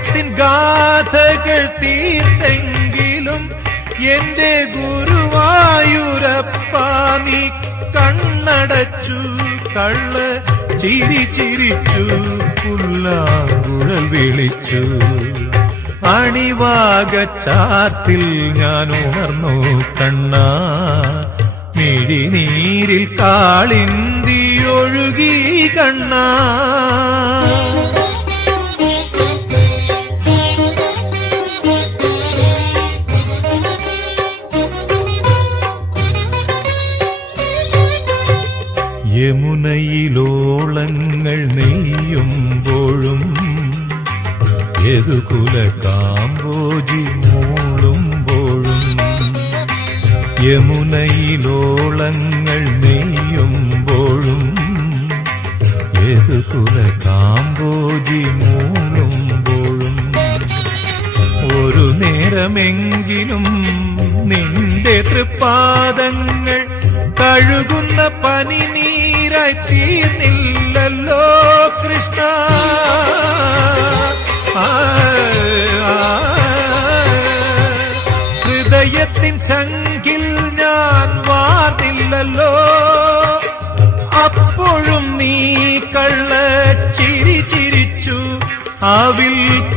സ്വർഗത്തിൻ ഗാഥകൾ തീർത്തെങ്കിലും എന്റെ ഗുരുവായൂരപ്പ നീ കണ്ണടച്ചു കള്ള ചിരി ചിരിച്ചു പുല്ലാങ്കുഴൽ വിളിച്ചു. അണിവാകച്ചാത്തിൽ ഞാൻ ഉണർന്നു കണ്ണാ, മിഴിനീരിൽ കാളിന്തി ഒഴുകി കണ്ണാ. യമുനയിലോളങ്ങൾ നെയ്യുമ്പോഴും യദുകുല കാമ്പോജി മൂളുമ്പോഴും, യമുനയിലോളങ്ങൾ നെയ്യുമ്പോഴും യദുകുല കാമ്പോജി മൂളുമ്പോഴും, ഒരു നേരമെങ്കിലും നിന്റെ തൃപ്പാദങ്ങൾ കഴുകുന്ന പനിനീരായി തീർന്നില്ലല്ലോ കൃഷ്ണ. ഹൃദയത്തിൻ സംഖിൽ ഞാൻ വാർന്നില്ലല്ലോ, അപ്പോഴും നീ കള്ള ചിരി ചിരിച്ചു. അവിൽ